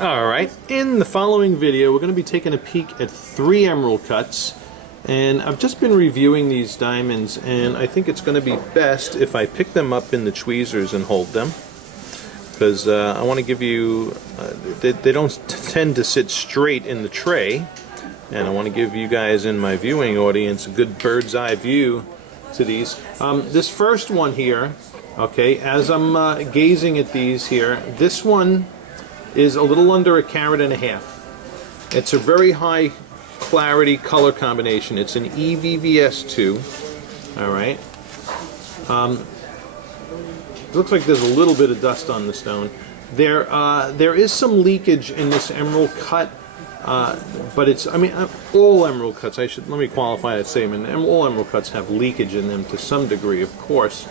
Alright, in the following video we're going to be taking a peek at 3 emerald cuts, and I've just been reviewing these diamonds and I think it's going to be best if I pick them up in the tweezers and hold them, because I want to give you, they don't tend to sit straight in the tray, and I want to give you guys in my viewing audience a good bird's eye view to these. This first one here, okay, as I'm gazing at these here, this one is a little under 1.5 carats. It's a very high clarity color combination. It's an EVVS2. Alright. It looks like there's a little bit of dust on the stone. There is some leakage in this emerald cut, but it's, I mean, all emerald cuts, let me qualify that statement, all emerald cuts have leakage in them to some degree, of course.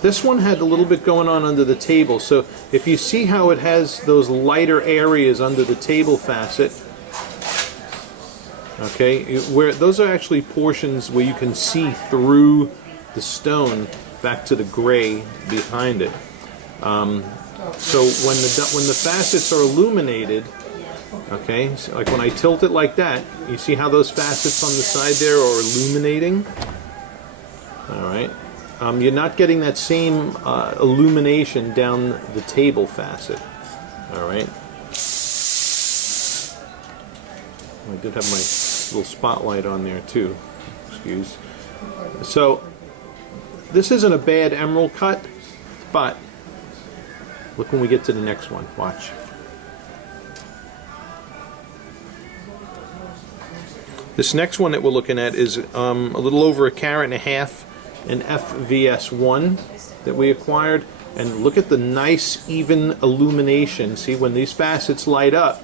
This one had a little bit going on under the table, so if you see how it has those lighter areas under the table facet, okay, where those are actually portions where you can see through the stone back to the gray behind it. So when the facets are illuminated, okay, so like when I tilt it like that, you see how those facets on the side there are illuminating? Alright. You're not getting that same illumination down the table facet. Alright. I did have my little spotlight on there too. Excuse. So, this isn't a bad emerald cut, but look when we get to the next one. Watch. This next one that we're looking at is a little over 1.5 carats, an FVS1 that we acquired, and look at the nice even illumination. See, when these facets light up,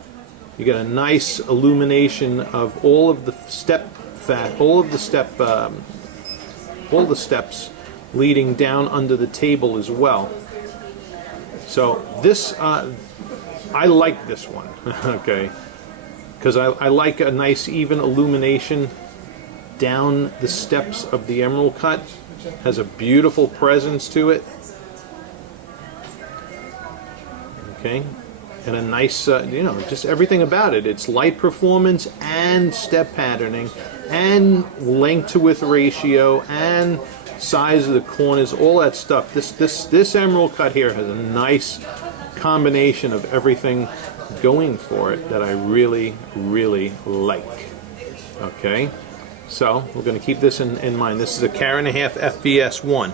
you get a nice illumination of all of the steps leading down under the table as well. So this, I like this one, okay, because I like a nice even illumination down the steps of the emerald cut. Has a beautiful presence to it. Okay, and a nice, you know, just everything about it. It's light performance and step patterning and length to width ratio and size of the corners, all that stuff. This emerald cut here has a nice combination of everything going for it that I really, really like. Okay. So, we're going to keep this in mind. This is a 1.5 carat FVS1.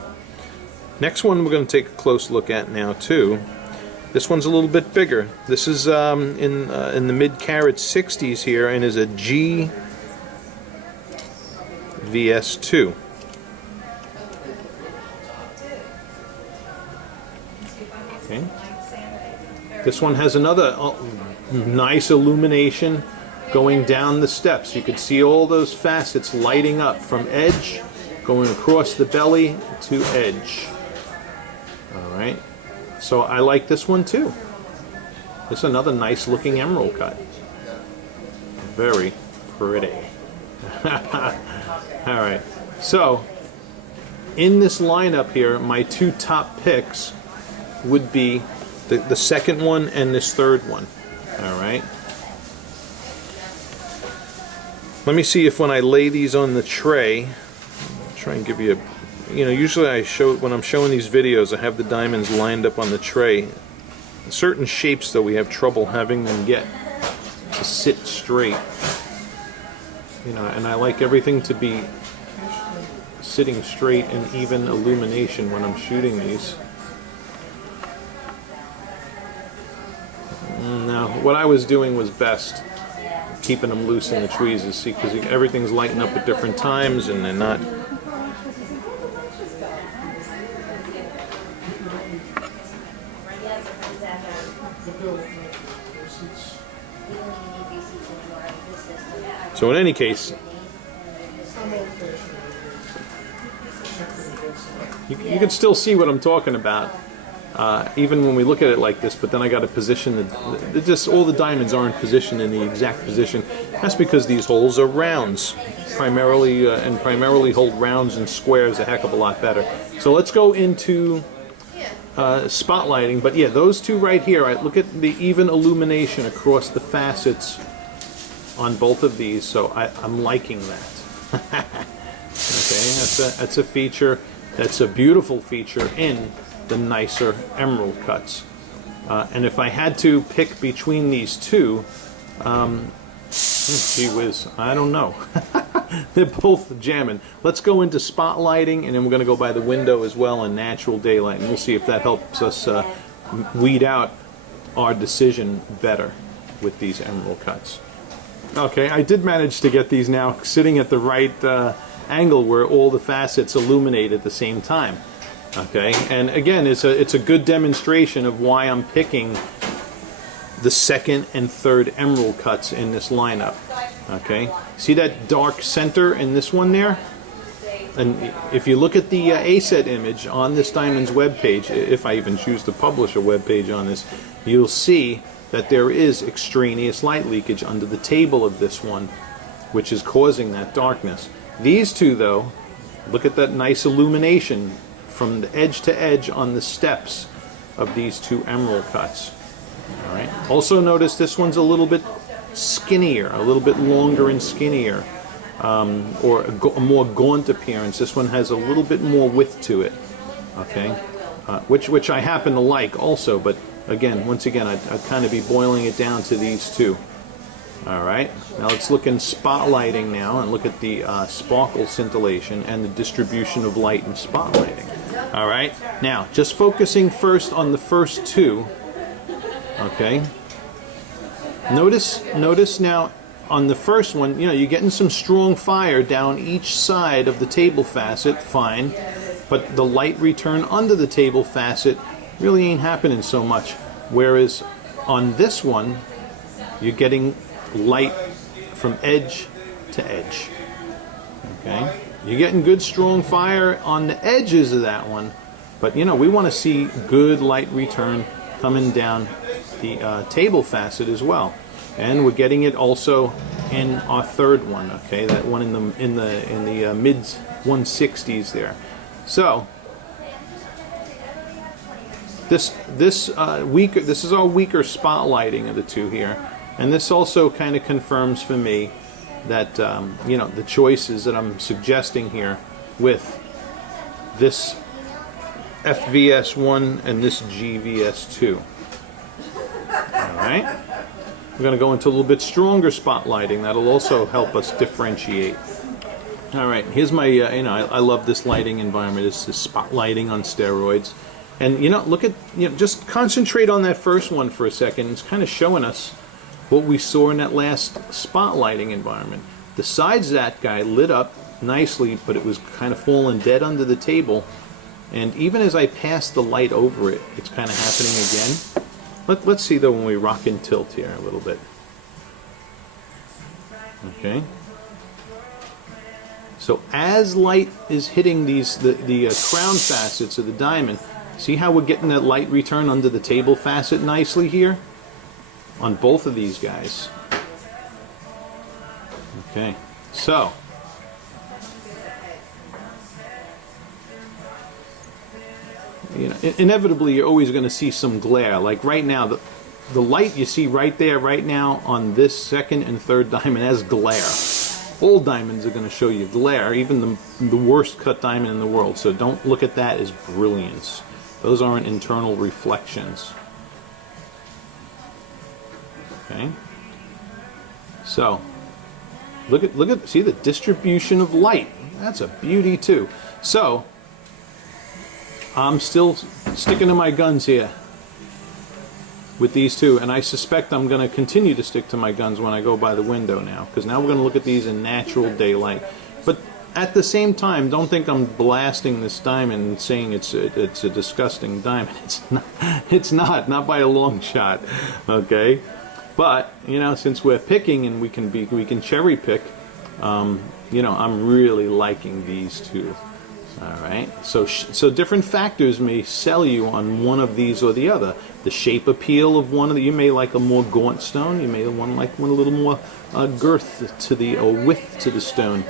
Next one we're going to take a close look at now too. This one's a little bit bigger. This is in the mid-carat 60s here, and is a GVS2. Okay. This one has another nice illumination going down the steps. You can see all those facets lighting up from edge, going across the belly to edge. Alright, so I like this one too. This is another nice looking emerald cut. Very pretty. Alright, so in this lineup here, my 2 top picks would be the second one and this third one. Alright. Let me see if when I lay these on the tray, I'll try and give you a, you know, usually when I'm showing these videos, I have the diamonds lined up on the tray. Certain shapes, though, we have trouble having them get to sit straight. You know, and I like everything to be sitting straight and even illumination when I'm shooting these. Now, what I was doing was best, keeping them loose in the tweezers, see, because everything's lighting up at different times and they're not. So in any case, you can still see what I'm talking about. Even when we look at it like this, but then I got to position just all the diamonds aren't positioned in the exact position. That's because these holes are rounds, primarily, and primarily hold rounds and squares a heck of a lot better. So let's go into spotlighting. But yeah, those two right here, look at the even illumination across the facets on both of these, so I'm liking that. Okay, that's a feature. That's a beautiful feature in the nicer emerald cuts. And if I had to pick between these two, gee whiz, I don't know. They're both jamming. Let's go into spotlighting, and then we're going to go by the window as well in natural daylight, and we'll see if that helps us weed out our decision better with these emerald cuts. Okay, I did manage to get these now sitting at the right angle where all the facets illuminate at the same time. Okay, and again, it's a good demonstration of why I'm picking the second and third emerald cuts in this lineup. Okay, see that dark center in this one there? And if you look at the ASET image on this diamond's webpage, if I even choose to publish a webpage on this, you'll see that there is extraneous light leakage under the table of this one, which is causing that darkness. These two, though, look at that nice illumination from the edge to edge on the steps of these two emerald cuts. All right. Also notice this one's a little bit skinnier, a little bit longer and skinnier, or a more gaunt appearance. This one has a little bit more width to it. Okay, which I happen to like also, but again, once again, I'd kind of be boiling it down to these two. All right, now let's look in spotlighting now and look at the sparkle scintillation and the distribution of light in spotlighting. All right, now just focusing first on the first two. Okay, notice now on the first one, you know, you're getting some strong fire down each side of the table facet, fine, but the light return under the table facet really ain't happening so much. Whereas on this one, you're getting light from edge to edge. Okay, you're getting good strong fire on the edges of that one, but you know, we want to see good light return coming down the table facet as well, and we're getting it also in our third one. Okay, that one in the mid 160s there. So this is our weaker spotlighting of the two here, and this also kind of confirms for me that you know, the choices that I'm suggesting here with this FVS1 and this GVS2. Alright, we're going to go into a little bit stronger spotlighting. That'll also help us differentiate. Alright, here's my, you know, I love this lighting environment. It's the spotlighting on steroids. And, you know, look at, you know, just concentrate on that first one for a second. It's kind of showing us what we saw in that last spotlighting environment. The sides of that guy lit up nicely, but it was kind of falling dead under the table. And even as I passed the light over it, it's kind of happening again. Let's see though when we rock and tilt here a little bit. Okay. So as light is hitting these the crown facets of the diamond, see how we're getting that light return under the table facet nicely here on both of these guys. Okay. So you know, inevitably you're always going to see some glare. Like right now, the light you see right there, right now on this second and third diamond has glare. All diamonds are going to show you glare, even the worst cut diamond in the world. So don't look at that as brilliance. Those aren't internal reflections. Okay. So look at see the distribution of light. That's a beauty too. So I'm still sticking to my guns here with these two, and I suspect I'm going to continue to stick to my guns when I go by the window now, because now we're going to look at these in natural daylight. But at the same time, don't think I'm blasting this diamond and saying it's a disgusting diamond. It's not by a long shot. Okay, but you know, since we're picking and we can cherry pick, you know, I'm really liking these two. Alright, so different factors may sell you on one of these or the other. The shape appeal of one of you may like a more gaunt stone, you may like one a little more girth to the, or width to the stone,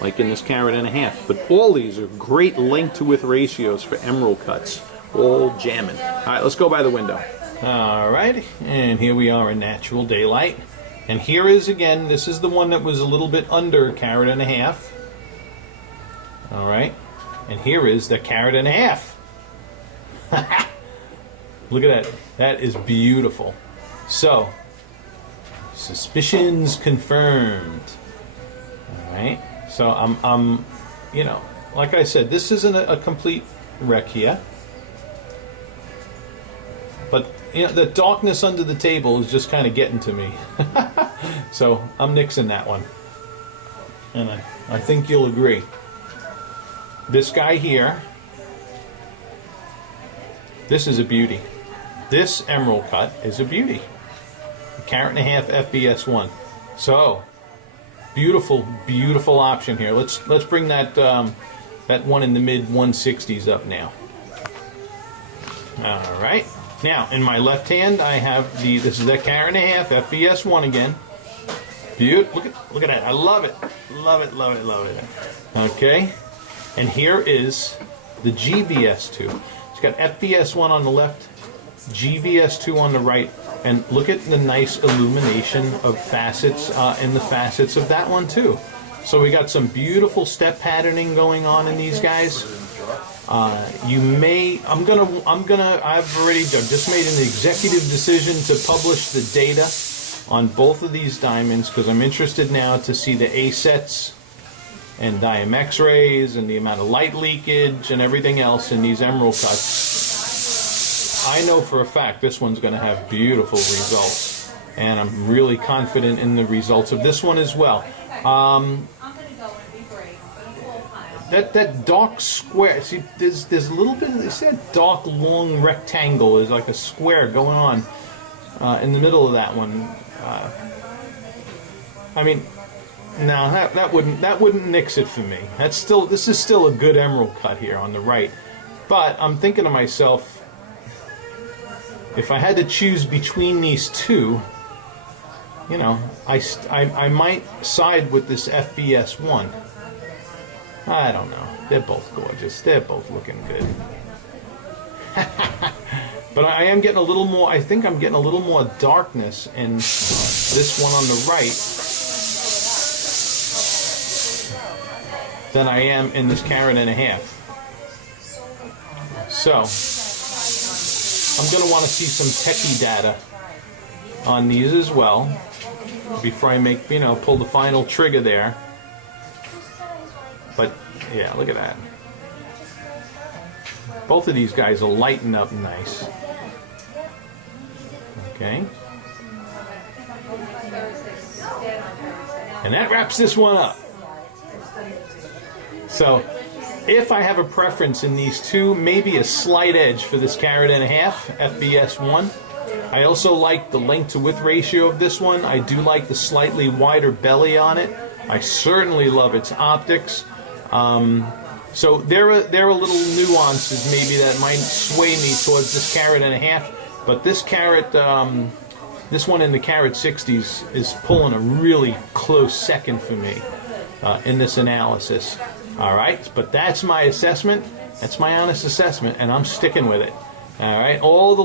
like in this carat and a half. But all these are great length to width ratios for emerald cuts. all jamming. All right, let's go by the window. All right, and here we are in natural daylight. And here is again, this is the one that was a little bit under a carat and a half. All right, and here is the carat and a half. Look at that. That is beautiful. So, suspicions confirmed. All right. So I'm, you know, like I said, this isn't a complete wreck yet. But you know, the darkness under the table is just kind of getting to me. So I'm nixing that one. And I think you'll agree. This guy here, this is a beauty. This emerald cut is a beauty. A carat and a half FBS1. So, beautiful, beautiful option here. Let's bring that that one in the mid 160s up now. All right. Now, in my left hand, I have this is that carat and a half FBS1 again. Beautiful. Look at that. I love it. Love it, love it, love it. Okay. And here is the GVS2. It's got FBS1 on the left, GVS2 on the right, and look at the nice illumination of facets in the facets of that one too. So we got some beautiful step patterning going on in these guys. I've just made an executive decision to publish the data on both of these diamonds because I'm interested now to see the A-sets and diam X-rays and the amount of light leakage and everything else in these emerald cuts. I know for a fact this one's going to have beautiful results, and I'm really confident in the results of this one as well. That dark square, see, there's a little bit of, see that dark long rectangle is like a square going on in the middle of that one. I mean, no, that wouldn't nix it for me. This is still a good emerald cut here on the right. But I'm thinking to myself, if I had to choose between these two, you know, I might side with this FBS1. I don't know. They're both gorgeous. They're both looking good. But I am getting a little more, I think I'm getting a little more darkness in this one on the right than I am in this carat and a half. So, I'm going to want to see some techie data on these as well before I make, you know, pull the final trigger there. But, yeah, look at that. Both of these guys will lighten up nice. Okay. And that wraps this one up. So, if I have a preference in these two, maybe a slight edge for this carat and a half, FBS1. I also like the length to width ratio of this one. I do like the slightly wider belly on it. I certainly love its optics. So there are little nuances maybe that might sway me towards this carat and a half, but this carat, this one in the carat 60s is pulling a really close second for me in this analysis. All right, but that's my assessment. That's my honest assessment, and I'm sticking with it. All right, all the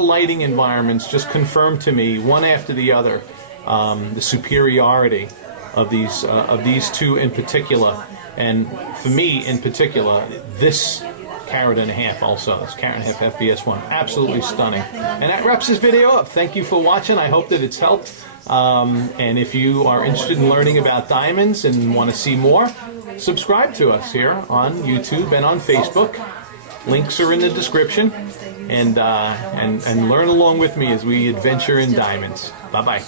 lighting environments just confirm to me, one after the other, the superiority of these two in particular. And for me in particular, this carat and a half also, this carat and a half FBS1, absolutely stunning. And that wraps this video up. Thank you for watching. I hope that it's helped. And if you are interested in learning about diamonds and want to see more, subscribe to us here on YouTube and on Facebook. Links are in the description. And learn along with me as we adventure in diamonds. Bye-bye.